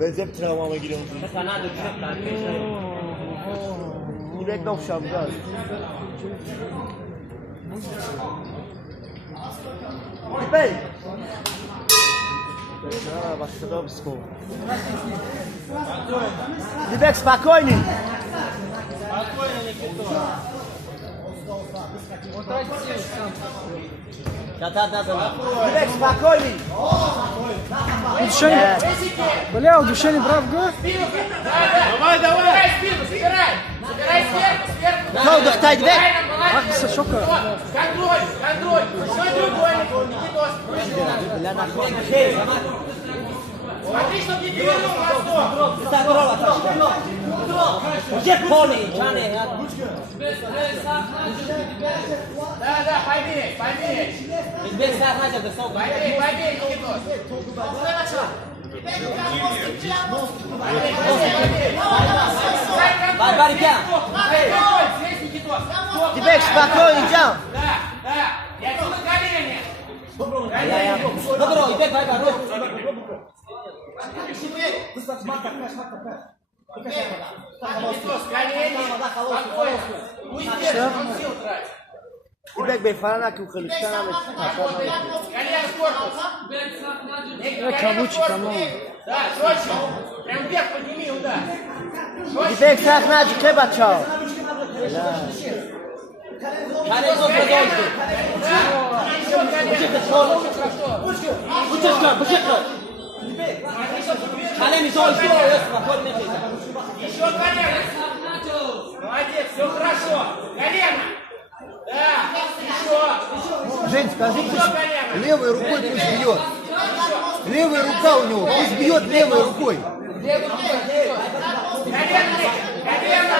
Bezep travmama giriyorum. İbek nokşam gaz. İbek! başladı obskul. İbek, spokojni! Ibek, spokojni! Удушение. Бля, удушение, брат, го? Давай! Собирай спину, собирай! Собирай сверху! Ne oldu Kıtay İbek? Ах, ты шока. Контроль! Еще треугольник, Никитос! Смотри, чтобы не перевернул мостом! Да, пойми! Пойми, Никитос! İbek, spokojni, can! Да! Я отсюда колени! Никитос, колени! Спокойно! Пусть держит, он сил тратит! İbek Bey falan akıl kılıçtan alır. Колени в корпус! Кавучи, tamam. Да, жестче! Прям вверх подними удар! İbek sahnacı keba çal. Еще колено! Молодец, все хорошо! Колено! Да, еще! Жень, скажи, Еще колено! левой рукой пусть бьет. Левая рука у него, пусть бьет левой рукой. Колено! Колено!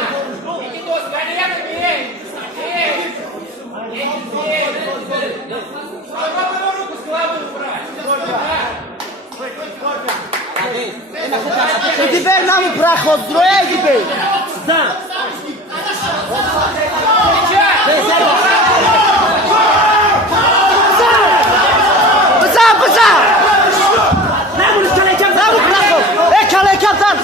Никитос, колено бей! Бей! Попробуй руку с головы убрать! İbek namı bırak odroya İbek. Zan. Bıza! Ne bunu kalekam? Ne bu bırak? Kalekam lan.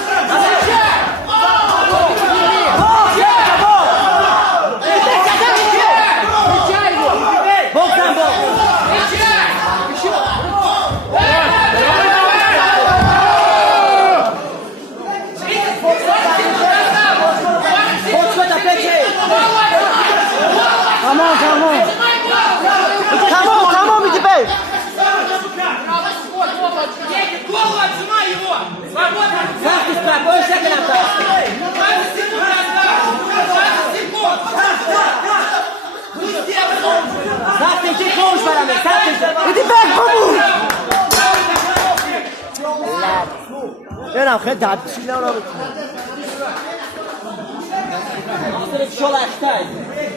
Bok lan bok. Come on, İbek. Едет, голову отжимай его! Свободно! 20 секунд! 20 секунд осталось! 20 секунд! Пусть делает! Zaten koş bana be, zaten. İbek bu. Era khad dad, şila ona. Aslında şu la